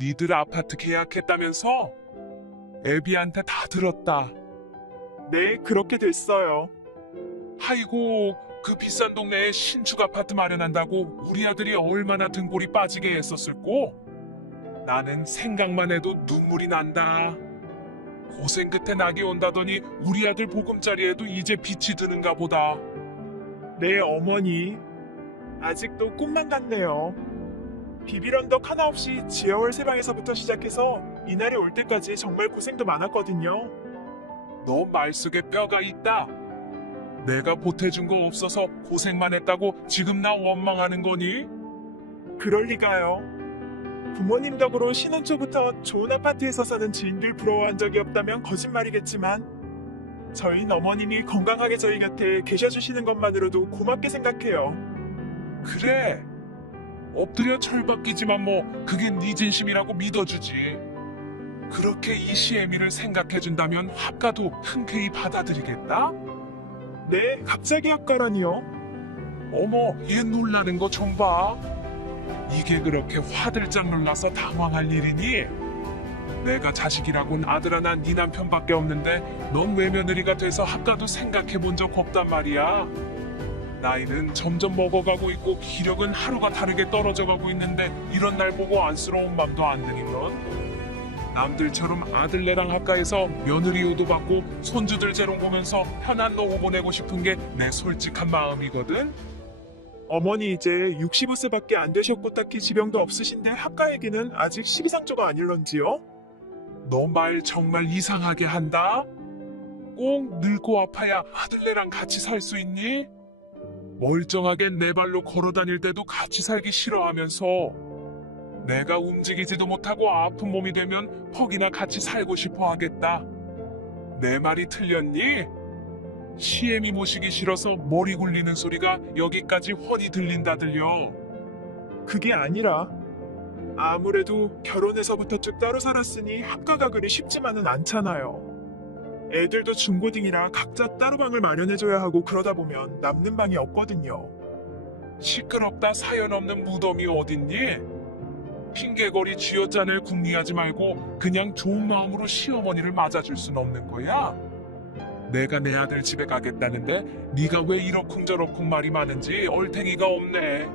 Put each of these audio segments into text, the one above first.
니들 아파트 계약했다면서? 애비한테 다 들었다. 네, 그렇게 됐어요. 아이고, 그 비싼 동네에 신축 아파트 마련한다고 우리 아들이 얼마나 등골이 빠지게 애썼을꼬? 나는 생각만 해도 눈물이 난다. 고생 끝에 낙이 온다더니 우리 아들 보금자리에도 이제 빛이 드는가 보다. 네, 어머니. 아직도 꿈만 같네요. 비빌 언덕 하나 없이 지하월 세방에서부터 시작해서 이날이 올 때까지 정말 고생도 많았거든요. 너 말 속에 뼈가 있다. 내가 보태준 거 없어서 고생만 했다고 지금 나 원망하는 거니? 그럴 리가요. 부모님 덕으로 신혼 초부터 좋은 아파트에서 사는 지인들 부러워한 적이 없다면 거짓말이겠지만 저희 어머님이 건강하게 저희 곁에 계셔주시는 것만으로도 고맙게 생각해요. 그래. 엎드려 철받기지만 뭐 그게 네 진심이라고 믿어주지. 그렇게 이 시애미를 생각해준다면 합가도 흔쾌히 받아들이겠다? 네, 갑자기 학가라니요. 어머, 얘 놀라는 거 좀 봐. 이게 그렇게 화들짝 놀라서 당황할 일이니? 내가 자식이라곤 아들 하나 네 남편밖에 없는데 넌 외며느리가 돼서 합가도 생각해 본 적 없단 말이야. 나이는 점점 먹어가고 있고 기력은 하루가 다르게 떨어져 가고 있는데 이런 날 보고 안쓰러운 맘도 안 드니건. 남들처럼 아들네랑 합가해서 며느리 효도 받고 손주들 재롱 보면서 편한 노후 보내고 싶은 게 내 솔직한 마음이거든. 어머니 이제 65세밖에 안 되셨고 딱히 지병도 없으신데 학가 얘기는 아직 시기상조가 아닐런지요? 너 말 정말 이상하게 한다. 꼭 늙고 아파야 아들네랑 같이 살 수 있니? 멀쩡하게 내 발로 걸어 다닐 때도 같이 살기 싫어하면서 내가 움직이지도 못하고 아픈 몸이 되면 퍽이나 같이 살고 싶어 하겠다. 내 말이 틀렸니? 시애미 모시기 싫어서 머리 굴리는 소리가 여기까지 훤히 들린다들요. 그게 아니라 아무래도 결혼해서부터 쭉 따로 살았으니 학가가 그리 쉽지만은 않잖아요. 애들도 중고딩이라 각자 따로 방을 마련해줘야 하고 그러다 보면 남는 방이 없거든요. 시끄럽다 사연 없는 무덤이 어딨니? 핑계거리 쥐어짜낼 궁리하지 말고 그냥 좋은 마음으로 시어머니를 맞아줄 순 없는 거야? 내가 내 아들 집에 가겠다는데 네가 왜 이러쿵저러쿵 말이 많은지 얼탱이가 없네.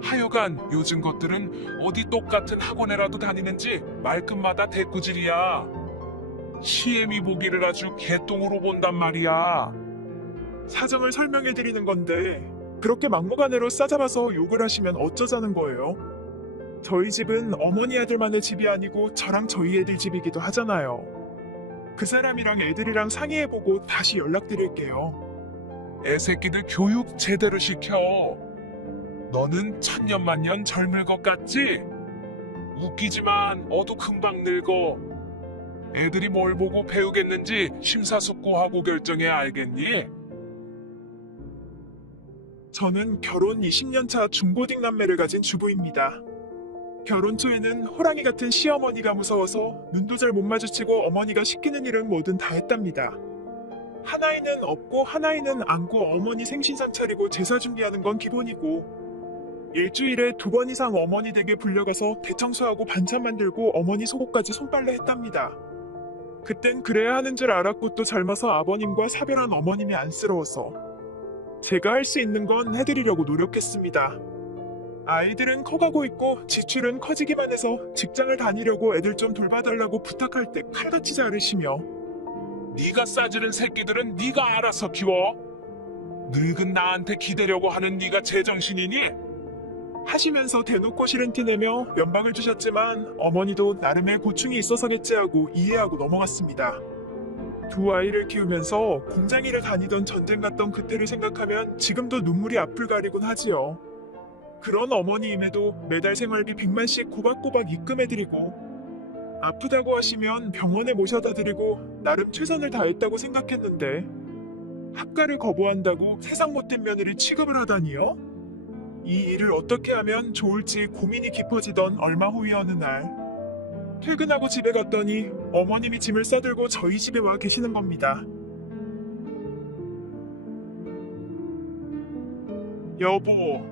하여간 요즘 것들은 어디 똑같은 학원에라도 다니는지 말끝마다 대꾸질이야. 시애미 보기를 아주 개똥으로 본단 말이야. 사정을 설명해 드리는 건데 그렇게 막무가내로 싸잡아서 욕을 하시면 어쩌자는 거예요? 저희 집은 어머니 아들만의 집이 아니고 저랑 저희 애들 집이기도 하잖아요. 그 사람이랑 애들이랑 상의해보고 다시 연락드릴게요. 애새끼들 교육 제대로 시켜. 너는 천년만년 젊을 것 같지? 웃기지만 어도 금방 늙어. 애들이 뭘 보고 배우겠는지 심사숙고하고 결정해 알겠니? 저는 결혼 20년차 중고딩 남매를 가진 주부입니다. 결혼 초에는 호랑이 같은 시어머니가 무서워서 눈도 잘 못 마주치고 어머니가 시키는 일은 뭐든 다 했답니다. 하나이는 업고 하나이는 안고 어머니 생신상 차리고 제사 준비하는 건 기본이고 일주일에 두 번 이상 어머니 댁에 불려가서 대청소하고 반찬 만들고 어머니 속옷까지 손빨래 했답니다. 그땐 그래야 하는 줄 알았고 또 젊어서 아버님과 사별한 어머님이 안쓰러워서 제가 할 수 있는 건 해드리려고 노력했습니다. 아이들은 커가고 있고 지출은 커지기만 해서 직장을 다니려고 애들 좀 돌봐달라고 부탁할 때 칼같이 자르시며 네가 싸지른 새끼들은 네가 알아서 키워. 늙은 나한테 기대려고 하는 네가 제정신이니? 하시면서 대놓고 싫은 티 내며 면박을 주셨지만 어머니도 나름의 고충이 있어서겠지 하고 이해하고 넘어갔습니다. 두 아이를 키우면서 공장 일을 다니던 전쟁 갔던 그때를 생각하면 지금도 눈물이 앞을 가리곤 하지요. 그런 어머니임에도 매달 생활비 100만씩 꼬박꼬박 입금해드리고 아프다고 하시면 병원에 모셔다 드리고 나름 최선을 다했다고 생각했는데 학가를 거부한다고 세상 못된 며느리 취급을 하다니요? 이 일을 어떻게 하면 좋을지 고민이 깊어지던 얼마 후의 어느 날 퇴근하고 집에 갔더니 어머님이 짐을 싸들고 저희 집에 와 계시는 겁니다. 여보,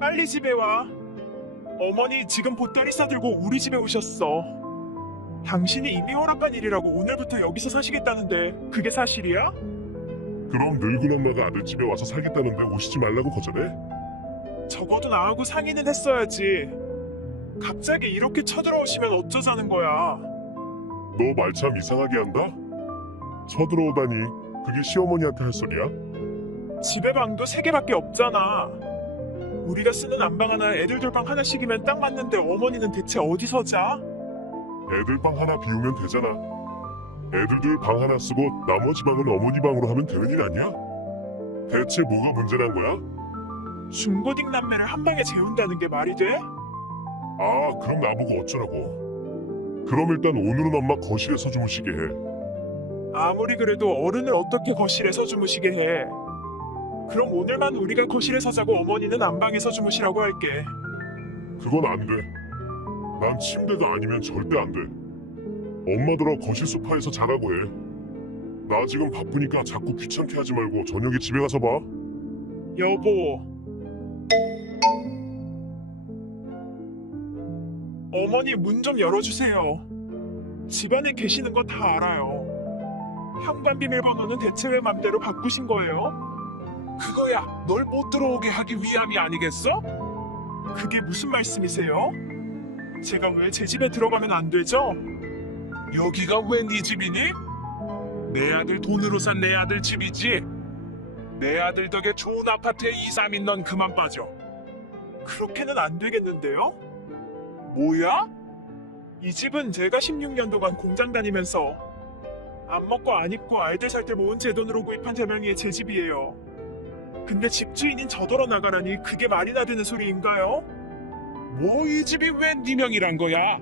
빨리 집에 와. 어머니 지금 보따리 싸들고 우리 집에 오셨어. 당신이 이미 허락한 일이라고 오늘부터 여기서 사시겠다는데 그게 사실이야? 그럼 늙은 엄마가 아들 집에 와서 살겠다는데 오시지 말라고 거절해? 적어도 나하고 상의는 했어야지. 갑자기 이렇게 쳐들어오시면 어쩌자는 거야. 너 말 참 이상하게 한다? 쳐들어오다니 그게 시어머니한테 할 소리야? 집에 방도 세 개밖에 없잖아. 우리가 쓰는 안방 하나, 애들 돌방 하나씩이면 딱 맞는데 어머니는 대체 어디서 자? 애들 방 하나 비우면 되잖아 애들들 방 하나 쓰고 나머지 방은 어머니 방으로 하면 되는 일 아니야? 대체 뭐가 문제란 거야? 중고딩 남매를 한 방에 재운다는 게 말이 돼? 아 그럼 나보고 어쩌라고 그럼 일단 오늘은 엄마 거실에서 주무시게 해 아무리 그래도 어른을 어떻게 거실에서 주무시게 해. 그럼 오늘만 우리가 거실에서 자고 어머니는 안방에서 주무시라고 할게. 그건 안 돼 난 침대가 아니면 절대 안 돼 엄마들아 거실 소파에서 자라고 해 나 지금 바쁘니까 자꾸 귀찮게 하지 말고 저녁에 집에 가서 봐 여보. 어머니 문 좀 열어주세요. 집안에 계시는 거 다 알아요. 현관 비밀번호는 대체 왜 맘대로 바꾸신 거예요? 그거야 널 못 들어오게 하기 위함이 아니겠어? 그게 무슨 말씀이세요? 제가 왜 제 집에 들어가면 안 되죠? 여기가 왜 네 집이니? 내 아들 돈으로 산 내 아들 집이지. 내 아들 덕에 좋은 아파트에 이사민 넌 그만 빠져. 그렇게는 안 되겠는데요? 뭐야? 이 집은 제가 16년 동안 공장 다니면서 안 먹고 안 입고 아이들 살때 모은 제 돈으로 구입한 대명이의 제 집이에요. 근데 집주인인 저더러 나가라니 그게 말이나 되는 소리인가요? 뭐 이 집이 왜 네 명이란 거야?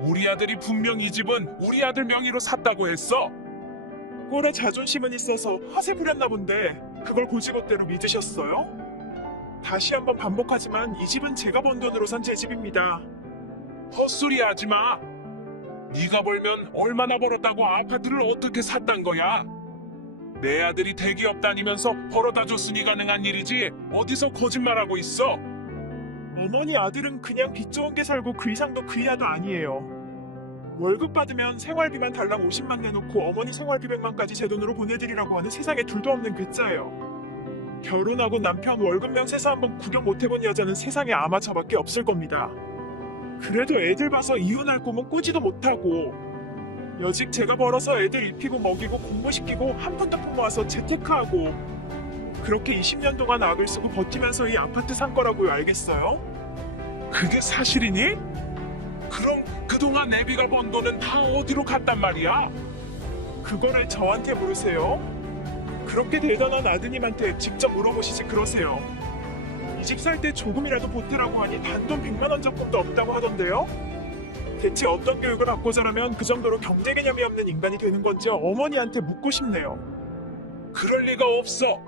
우리 아들이 분명 이 집은 우리 아들 명의로 샀다고 했어. 꼴에 자존심은 있어서 허세 부렸나 본데 그걸 고지고대로 믿으셨어요? 다시 한번 반복하지만 이 집은 제가 번 돈으로 산 제 집입니다. 헛소리 하지 마. 네가 벌면 얼마나 벌었다고 아파트를 어떻게 샀단 거야? 내 아들이 대기업 다니면서 벌어다 줬으니 가능한 일이지 어디서 거짓말하고 있어? 어머니 아들은 그냥 빚 좋은 게 살고 그 이상도 그 이하도 아니에요. 월급 받으면 생활비만 달랑 50만 내놓고 어머니 생활비 100만까지 제 돈으로 보내드리라고 하는 세상에 둘도 없는 괴짜예요. 결혼하고 남편 월급 명세서 한번 구경 못 해본 여자는 세상에 아마 저밖에 없을 겁니다. 그래도 애들 봐서 이혼할 꿈은 꾸지도 못하고 여직 제가 벌어서 애들 입히고 먹이고 공부시키고 한푼더 모아서 재테크하고 그렇게 20년 동안 악을 쓰고 버티면서 이 아파트 산 거라고요 알겠어요? 그게 사실이니? 그럼 그동안 애비가 번 돈은 다 어디로 갔단 말이야? 그거를 저한테 물으세요? 그렇게 대단한 아드님한테 직접 물어보시지 그러세요. 이 집 살 때 조금이라도 보태라고 하니 단돈 100만 원 적금도 없다고 하던데요? 대체 어떤 교육을 받고 자라면 그 정도로 경제 개념이 없는 인간이 되는 건지 어머니한테 묻고 싶네요. 그럴 리가 없어.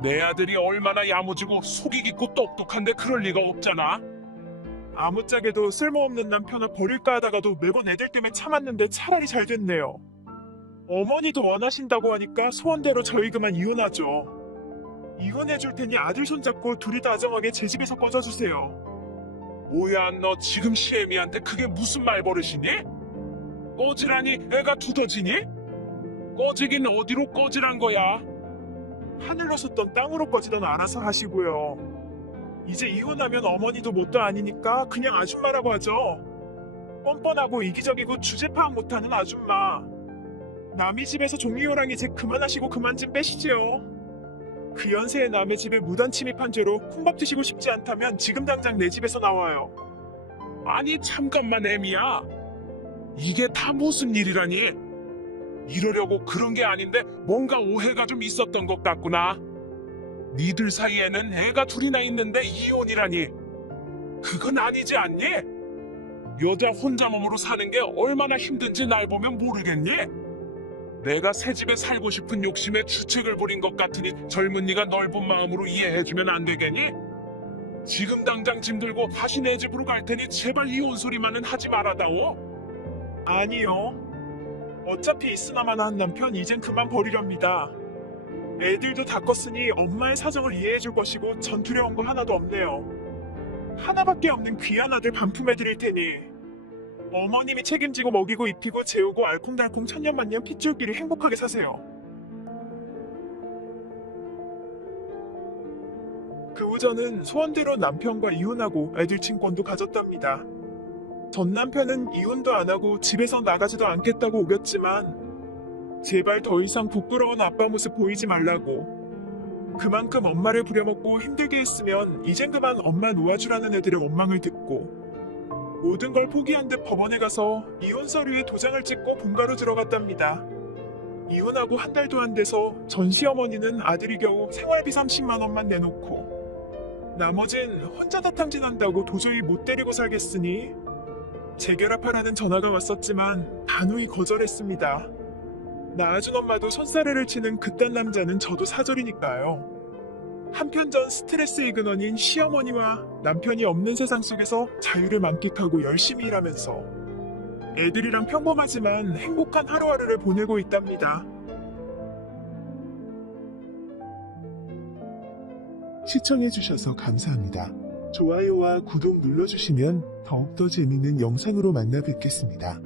내 아들이 얼마나 야무지고 속이 깊고 똑똑한데 그럴 리가 없잖아. 아무짝에도 쓸모없는 남편을 버릴까 하다가도 매번 애들 때문에 참았는데 차라리 잘 됐네요. 어머니도 원하신다고 하니까 소원대로 저희 그만 이혼하죠. 이혼해 줄 테니 아들 손잡고 둘이 다정하게 제 집에서 꺼져주세요. 뭐야 너 지금 시애미한테 그게 무슨 말버릇이니? 꺼지라니 애가 두더지니? 꺼지긴 어디로 꺼지란 거야? 하늘로 솟던 땅으로 꺼지던 알아서 하시고요. 이제 이혼하면 어머니도 뭣도 아니니까 그냥 아줌마라고 하죠. 뻔뻔하고 이기적이고 주제 파악 못하는 아줌마. 남의 집에서 종이호랑이 제 그만하시고 그만 좀 빼시지요. 그 연세의 남의 집에 무단 침입한 죄로 콩밥 드시고 싶지 않다면 지금 당장 내 집에서 나와요. 아니 잠깐만 애미야 이게 다 무슨 일이라니 이러려고 그런 게 아닌데 뭔가 오해가 좀 있었던 것 같구나 니들 사이에는 애가 둘이나 있는데 이혼이라니 그건 아니지 않니? 여자 혼자 몸으로 사는 게 얼마나 힘든지 날 보면 모르겠니? 내가 새 집에 살고 싶은 욕심에 주책을 부린 것 같으니 젊은 니가 넓은 마음으로 이해해주면 안 되겠니? 지금 당장 짐 들고 다시 내 집으로 갈 테니 제발 이혼 소리만은 하지 말아다오. 아니요. 어차피 있으나마나 한 남편 이젠 그만 버리렵니다. 애들도 다 컸으니 엄마의 사정을 이해해 줄 것이고 전 두려운 거 하나도 없네요. 하나밖에 없는 귀한 아들 반품해드릴 테니 어머님이 책임지고 먹이고 입히고 재우고 알콩달콩 천년만년 핏줄끼리 행복하게 사세요. 그 후 저는 소원대로 남편과 이혼하고 애들 친권도 가졌답니다. 전 남편은 이혼도 안 하고 집에서 나가지도 않겠다고 우겼지만 제발 더 이상 부끄러운 아빠 모습 보이지 말라고 그만큼 엄마를 부려먹고 힘들게 했으면 이젠 그만 엄마 놓아주라는 애들의 원망을 듣고 모든 걸 포기한 듯 법원에 가서 이혼 서류에 도장을 찍고 본가로 들어갔답니다. 이혼하고 한 달도 안 돼서 전 시어머니는 아들이 겨우 생활비 30만 원만 내놓고 나머진 혼자 다 탕진한다고 도저히 못 데리고 살겠으니 재결합하라는 전화가 왔었지만 단호히 거절했습니다. 낳아준 엄마도 손사래를 치는 그딴 남자는 저도 사절이니까요. 한편 전 스트레스의 근원인 시어머니와 남편이 없는 세상 속에서 자유를 만끽하고 열심히 일하면서 애들이랑 평범하지만 행복한 하루하루를 보내고 있답니다. 시청해주셔서 감사합니다. 좋아요와 구독 눌러주시면 더욱더 재밌는 영상으로 만나 뵙겠습니다.